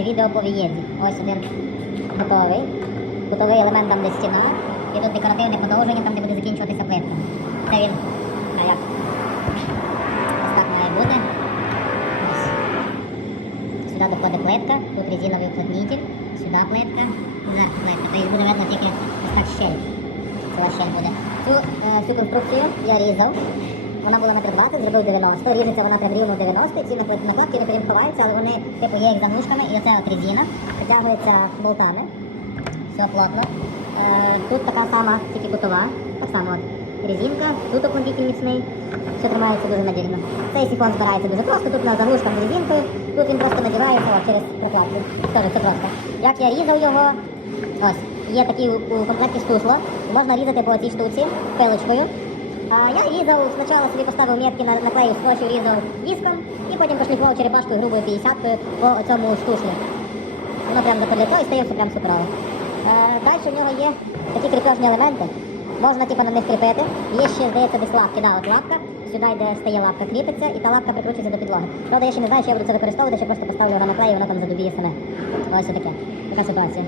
речі, відео по в'їзді. Ось один готовий. Кутовий елемент там, де стіна. І тут декоративне подовження, там, де буде закінчуватися плитка. Це він. А як? Ось так має бути. Ось. Сюди доходить плитка, тут резиновий уплотнитель, сюди плитка, зверху плитка. Тобто буде видно тільки ось так щель. Ціла щель буде. Цю е, всю конструкцію я різав. Вона була метр 20, зробив 90. Ріжеться вона прям рівно 90, ці накладки не потім але вони типу є як за ножками, і оце от резина притягується болтами. Все плотно. Е, тут така сама, тільки кутова. Так само от. Резинка, тут оплотнитель міцний, все тримається дуже надійно. Цей сифон збирається дуже просто, тут на заглушках з резинкою, тут він просто надівається через прокладку. Теж все просто. Як я різав його, ось, є такі у комплекті штусло, можна різати по цій штуці пилочкою. Я різав, спочатку собі поставив метки, на- наклеїв скотчу, різав диском і потім пошліфував черепашкою грубою 50 по цьому штуслу. Воно прям заперліто і стає все прям суперово. Е, далі в нього є такі кріпежні елементи. Можна типу, на них кріпити. Є ще, здається, десь лапки. Да, от лапка. Сюди йде стає лапка, кріпиться, і та лапка прикручується до підлоги. Правда, я ще не знаю, чи я буду це використовувати, чи просто поставлю його на клей, і воно там задубіє саме. Ось таке. Така ситуація.